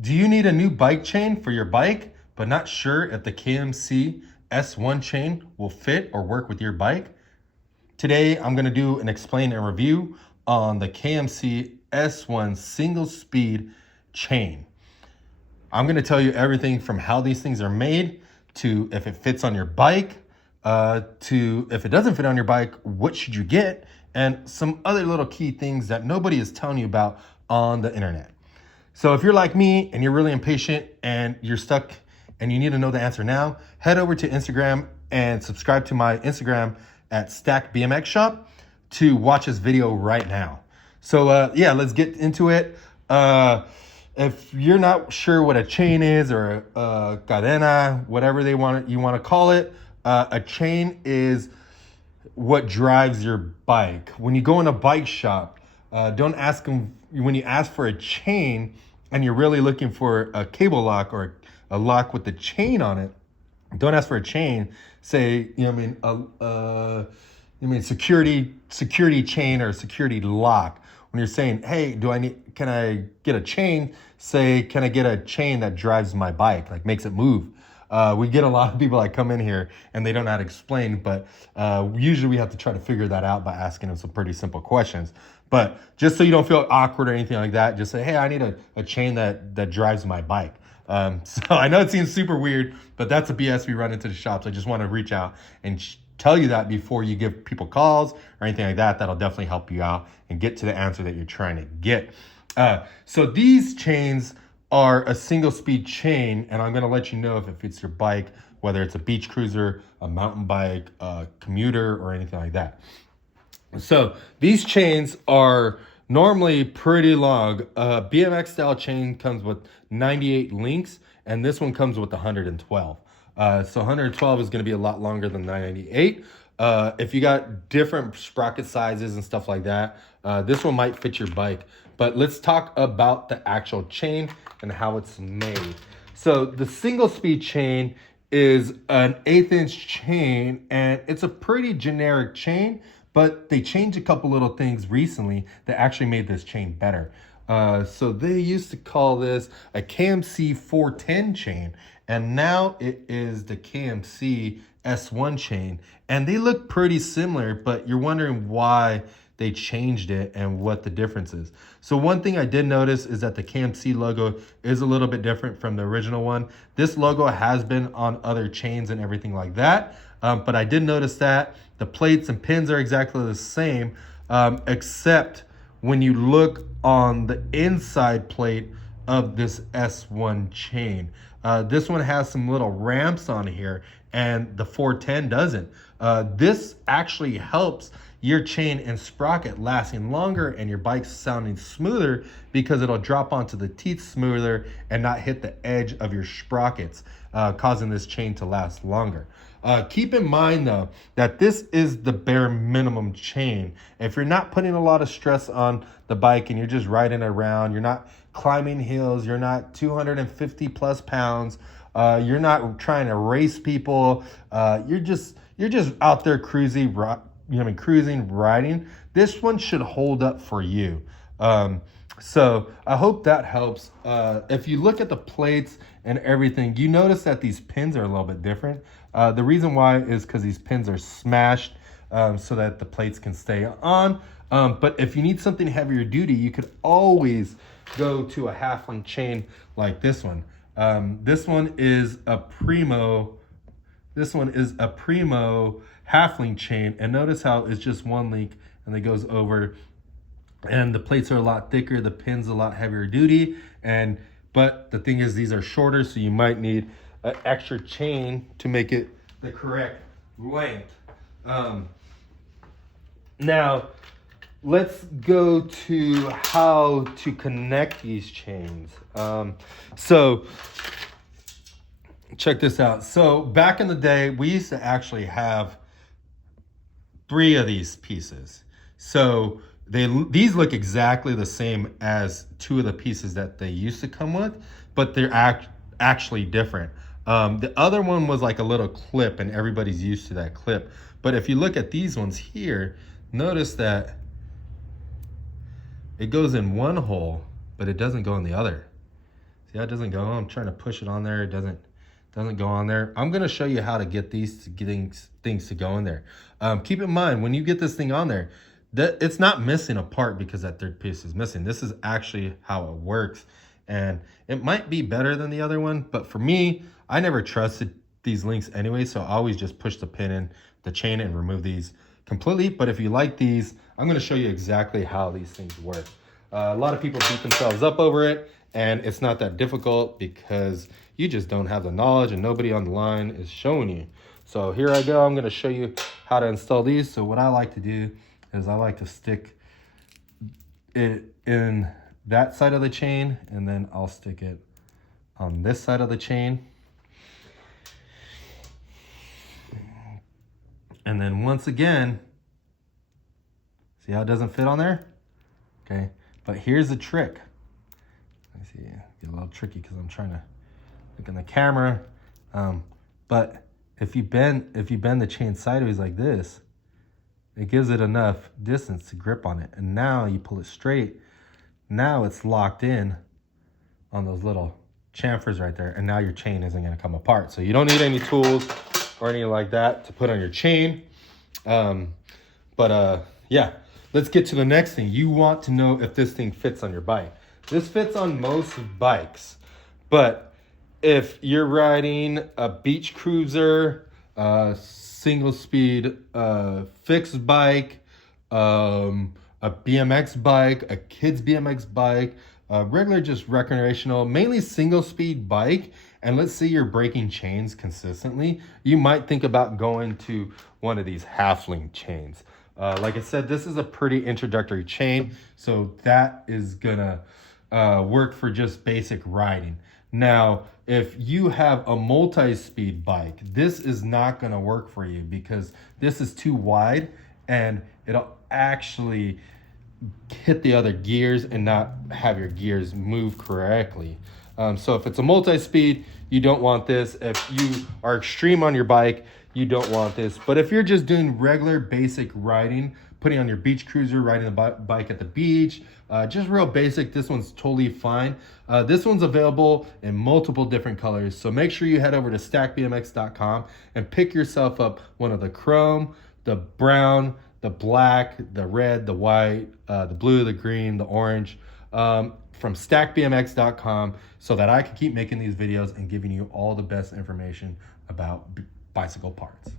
Do you need a new bike chain for your bike, but not sure if the KMC S1 chain will fit or work with your bike? Today, I'm going to do an explain and review on the KMC S1 single speed chain. I'm going to tell you everything from how these things are made to if it fits on your bike, to if it doesn't fit on your bike, what should you get, and some other little key things that nobody is telling you about on the internet. So if you're like me and you're really impatient and you're stuck and you need to know the answer now, head over to Instagram and subscribe to my Instagram at StackBMX Shop to watch this video right now. So yeah, let's get into it. If you're not sure what a chain is or a cadena, whatever you want to call it, a chain is what drives your bike. When you go in a bike shop, don't ask them, when you ask for a chain and you're really looking for a cable lock or a lock with the chain on it, don't ask for a chain. Say, security chain or security lock. When you're saying, hey, can I get a chain? Say, can I get a chain that drives my bike, like makes it move? We get a lot of people that come in here and they don't know how to explain, but usually we have to try to figure that out by asking them some pretty simple questions. But just so you don't feel awkward or anything like that, just say, hey, I need a chain that drives my bike. So I know it seems super weird, but that's a BS we run into the shops. I just want to reach out and tell you that before you give people calls or anything like that. That'll definitely help you out and get to the answer that you're trying to get. So these chains are a single speed chain, and I'm going to let you know if it fits your bike, whether it's a beach cruiser, a mountain bike, a commuter, or anything like that. So these chains are normally pretty long. BMX style chain comes with 98 links, and this one comes with 112. So 112 is going to be a lot longer than 98. If you got different sprocket sizes and stuff like that, this one might fit your bike. But let's talk about the actual chain and how it's made. So the single speed chain is an 1/8 inch chain, and it's a pretty generic chain, but they changed a couple little things recently that actually made this chain better. So they used to call this a KMC 410 chain, and now it is the KMC S1 chain. And they look pretty similar, but you're wondering why they changed it and what the difference is. So one thing I did notice is that the KMC logo is a little bit different from the original one. This logo has been on other chains and everything like that, but I did notice that the plates and pins are exactly the same, except when you look on the inside plate of this S1 chain. This one has some little ramps on here, and the 410 doesn't. This actually helps your chain and sprocket lasting longer and your bike sounding smoother because it'll drop onto the teeth smoother and not hit the edge of your sprockets, causing this chain to last longer. Keep in mind though, that this is the bare minimum chain. If you're not putting a lot of stress on the bike and you're just riding around, you're not climbing hills, you're not 250 plus pounds, you're not trying to race people, you're just out there cruising, riding, this one should hold up for you. So I hope that helps. If you look at the plates and everything, you notice that these pins are a little bit different. The reason why is because these pins are smashed so that the plates can stay on. But if you need something heavier duty, you could always go to a half-link chain like this one. This one is a Primo. This one is a Primo half-link chain, and notice how it's just one link and it goes over, and the plates are a lot thicker, the pins a lot heavier duty, but the thing is these are shorter, so you might need an extra chain to make it the correct length. Now let's go to how to connect these chains. So check this out. So back in the day, we used to actually have 3 of these pieces. So these look exactly the same as 2 of the pieces that they used to come with, but they're actually different. The other one was like a little clip, and everybody's used to that clip. But if you look at these ones here, notice that it goes in one hole, but it doesn't go in the other. See how it doesn't go? I'm trying to push it on there. It doesn't go on there. I'm gonna show you how to get these things to go in there. Keep in mind, when you get this thing on there, that it's not missing a part because that third piece is missing. This is actually how it works. And it might be better than the other one, but for me, I never trusted these links anyway, so I always just push the pin in, the chain, and remove these completely. But if you like these, I'm gonna show you exactly how these things work. A lot of people beat themselves up over it, and it's not that difficult because you just don't have the knowledge and nobody on the line is showing you. So here I go, I'm gonna show you how to install these. So what I like to do is I like to stick it in that side of the chain, and then I'll stick it on this side of the chain. And then once again, see how it doesn't fit on there? Okay, but here's the trick. I see, get a little tricky because I'm trying to look in the camera. But if you bend the chain sideways like this, it gives it enough distance to grip on it. And now you pull it straight. Now it's locked in on those little chamfers right there. And now your chain isn't gonna come apart. So you don't need any tools or anything like that to put on your chain. Yeah, let's get to the next thing. You want to know if this thing fits on your bike. This fits on most bikes, but if you're riding a beach cruiser, single speed fixed bike, a BMX bike, a kid's BMX bike, regular just recreational, mainly single speed bike, and let's say you're breaking chains consistently, you might think about going to one of these half-link chains. Like I said, this is a pretty introductory chain, so that is gonna work for just basic riding. Now, if you have a multi-speed bike, this is not gonna work for you because this is too wide and it'll actually hit the other gears and not have your gears move correctly. So if it's a multi-speed, you don't want this. If you are extreme on your bike, you don't want this. But if you're just doing regular basic riding, putting on your beach cruiser, riding the bike at the beach, just real basic, this one's totally fine. This one's available in multiple different colors. So make sure you head over to StackBMX.com and pick yourself up one of the chrome, the brown, the black, the red, the white, the blue, the green, the orange, from StackBMX.com, so that I can keep making these videos and giving you all the best information about bicycle parts.